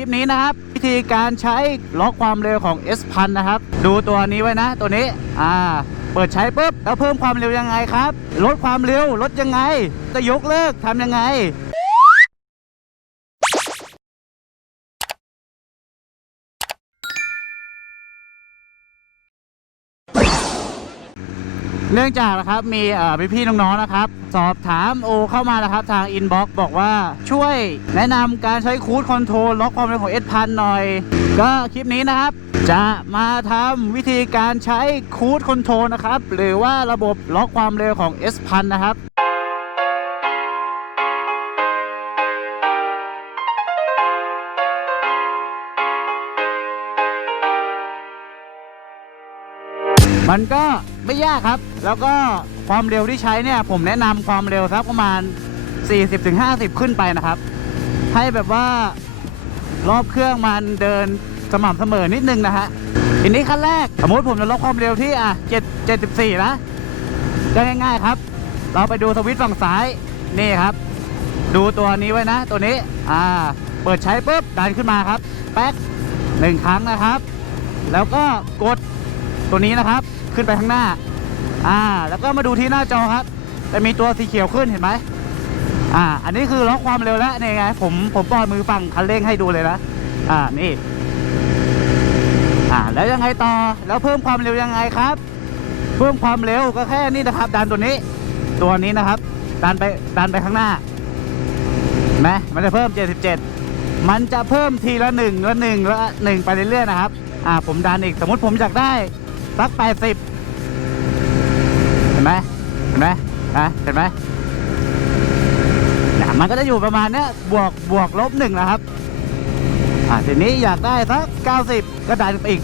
ลิปนี้นะครับ วิธีการใช้ล็อกความเร็วของ S พันนะครับ ดูตัวนี้ไว้นะ ตัวนี้อ่าเปิดใช้ปุ๊บแล้วเพิ่มความเร็วยังไงครับ ลดความเร็วลดยังไง จะยกเลิกทำยังไง เนื่องจากนะครับมีพี่พี่ๆน้องๆนะครับ สอบถามโอเข้ามานะครับทางอินบ็อกซ์บอกว่าช่วยแนะนำการใช้คูดคอนโทรลล็อกความเร็วของ S พันหน่อย ก็คลิปนี้นะครับ จะมาทำวิธีการใช้คูดคอนโทรลนะครับ หรือว่าระบบล็อกความเร็วของ S พันนะครับ มันก็ไม่ยากครับ แล้วก็ความเร็วที่ใช้เนี่ย ผมแนะนำความเร็วสักประมาณ 40-50 ขึ้นไปนะครับ ให้แบบว่ารอบเครื่องมันเดินสม่ำเสมอนิดนึงนะฮะทีนี้ขั้นแรกสมมติผมจะลดความเร็วที่อะ7 74 นะก็ง่ายๆครับ เราไปดูสวิตช์ฝั่งซ้ายนี่ครับ ดูตัวนี้ไว้นะ ตัวนี้อ่าเปิดใช้ปุ๊บดันขึ้นมาครับ แป๊กหนึ่งครั้งนะครับ แล้วก็กดตัวนี้นะครับ ขึ้นไปข้างหน้า อ่า แล้วก็มาดูที่หน้าจอครับ จะมีตัวสีเขียวขึ้นเห็นไหมอ่า อันนี้คือล็อกความเร็วแล้วนี่ไง ผมผมปล่อยมือฝั่งคันเร่งให้ดูเลยนะ อ่า นี่ อ่า แล้วยังไงต่อ แล้วเพิ่มความเร็วยังไงครับ เพิ่มความเร็วก็แค่นี้นะครับ ดันตัวนี้ ตัวนี้นะครับ ดันไป ดันไปข้างหน้าไหมมันจะเพิ่ม 77 มันจะเพิ่มทีละหนึ่งละหนึ่งละหนึ่งไปเรื่อยๆนะครับ อ่า ผมดันอีก สมมติผมอยากได้สักแปดสิบ ไหมเห็นไหมนะเห็นไหมนี่ยมันก็จะอยู่ประมาณเนี้ยบวกบวกลบหนึ่งนะครับอ่าทีนี้อยากได้สักเก้าสิบก็ดันไปอีก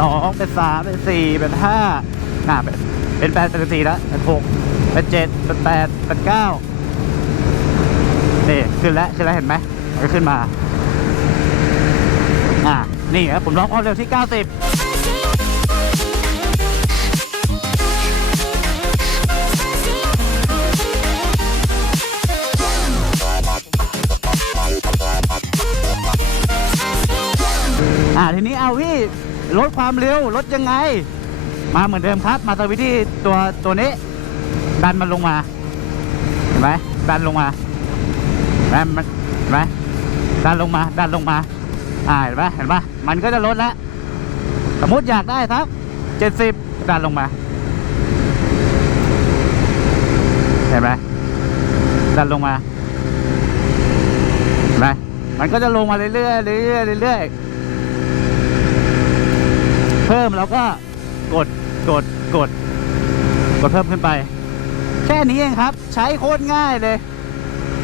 สองเป็นสามเป็นสี่เป็นห้าน่าเป็นเป็นแปดเป็นสี่แล้วเป็นหกเป็นเจ็ดเป็นแปดเป็นเก้านี่ขึ้นแล้วขึ้นแล้วเห็นไหมมันก็ขึ้นมา อ่านี่ครับผมล็อกความเร็วที่90 ทีนี้เอาพี่ลดความเร็วลดยังไง มาเหมือนเดิมครับ มาสวิตที่ตัวตัวนี้ ดันมันลงมา เห็นไหมดันลงมาเห็นไหมเห็นไหมดันลงมา ดันลงมาอ่าเห็นปะเห็นปะมันก็จะลดแล้วสมมติอยากได้สักเจ็ดสิบดันลงมา เห็นไหมดันลงมาเห็นไหมมันก็จะลงมาเรื่อยๆเรื่อยๆเรื่อยๆ เพิ่มแล้วก็กดกดกด กดเพิ่มขึ้นไป แค่นี้เองครับ ใช้โคตรง่ายเลย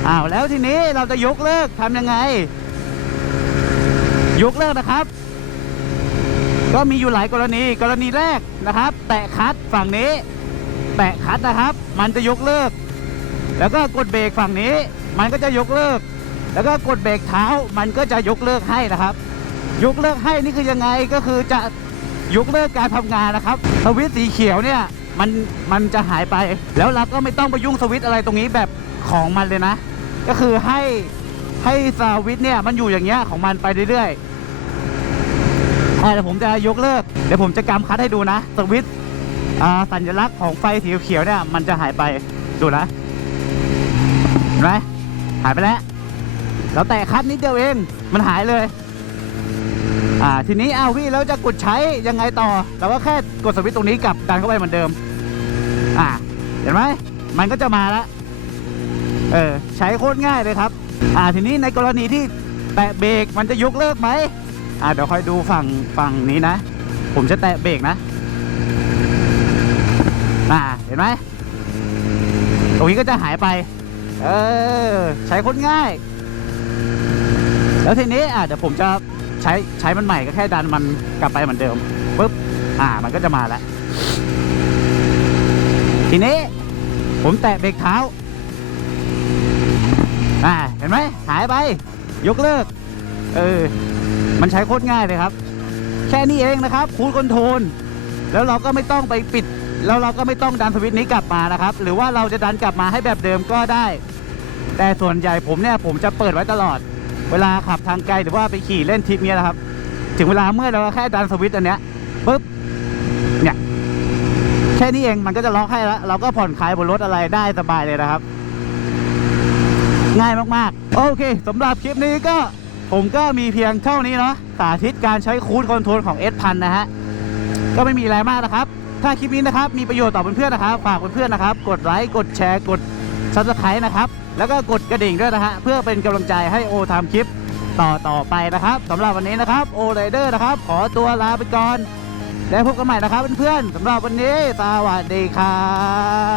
อ้าวแล้วทีนี้เราจะยกเลิกทำยังไง ยกเลิกนะครับ ก็มีอยู่หลายกรณีกรณีแรกนะครับ แตะคลัตช์ฝั่งนี้ แตะคลัตช์นะครับ มันจะยกเลิก แล้วก็กดเบรกฝั่งนี้ มันก็จะยกเลิก แล้วก็กดเบรกเท้ามันก็จะยกเลิกให้นะครับ ยกเลิกให้นี่คือยังไงก็คือจะ ยกเลิกการทำงานนะครับสวิตสีเขียวเนี่ยมันมันจะหายไป แล้วเราก็ไม่ต้องไปยุ่งสวิตอะไรตรงนี้แบบของมันเลยนะ ก็คือให้ให้สวิตเนี่ยมันอยู่อย่างเงี้ยของมันไปเรื่อยๆอ่าเดี๋ยวผมจะยกเลิกเดี๋ยวผมจะกำคัดให้ดูนะสวิตอ่าสัญลักษณ์ของไฟสีเขียวเนี่ยมันจะหายไปดูนะเห็นไหมหายไปแล้วเราแตะคัดนิดเดียวเอง มันหายเลย อ่าทีนี้เอาวพี่แล้วจะกดใช้ยังไงต่อเราก็แค่กดสวิตช์ตรงนี้กลับดันเข้าไปเหมือนเดิม อ่าเห็นไหมมันก็จะมาล้วเออใช้โคตรง่ายเลยครับ อ่าทีนี้ในกรณีที่แตะเบรกมันจะยกเลิกไหมอ่าเดี๋ยวคอยดูฝั่งฝั่งนี้นะ ผมจะแตะเบรกนะอ่าเห็นไหมตรงนี้ก็จะหายไป เออ ใช้โคตรง่าย แล้วทีนี้อะเดี๋ยวผมจะ ใช้ใช้มันใหม่ก็แค่ดันมันกลับไปเหมือนเดิมปุ๊บอ่ามันก็จะมาแล้ว ทีนี้ ผมแตะเบรกเท้าอ่าเห็นไหมหายไป ยกเลิก เออ มันใช้โคตรง่ายเลยครับ แค่นี้เองนะครับคูดคอนโทรลแล้วเราก็ไม่ต้องไปปิด แล้วเราก็ไม่ต้องดันสวิตช์นี้กลับมานะครับ หรือว่าเราจะดันกลับมาให้แบบเดิมก็ได้ แต่ส่วนใหญ่ผมเนี่ยผมจะเปิดไว้ตลอด เวลาขับทางไกลหรือว่าไปขี่เล่นทริปเนี้ยนะครับ ถึงเวลาเมื่อเราแค่ดันสวิตช์อันเนี้ยปุ๊บเนี่ยแค่นี้เองมันก็จะล็อกให้แล้ว เราก็ผ่อนคลายบนรถอะไรได้สบายเลยนะครับ ง่ายมากๆ โอเคสำหรับคลิปนี้ก็ผมก็มีเพียงเท่านี้เนาะสาธิตการใช้คูดคอนโทรลของ S พันนะฮะก็ไม่มีอะไรมากนะครับ ถ้าคลิปนี้นะครับ มีประโยชน์ต่อเพื่อนๆนะครับ ฝากเพื่อนๆนะครับ กดไลค์ กดแชร์ กด subscribe นะครับ แล้วก็กดกระดิ่งด้วยนะฮะ เพื่อเป็นกำลังใจให้โอทำคลิปต่อต่อไปนะครับสำหรับวันนี้นะครับโอไรเดอร์นะครับ ขอตัวลาไปก่อน แล้วพบกันใหม่นะครับเพื่อนๆสำหรับวันนี้สวัสดีครับ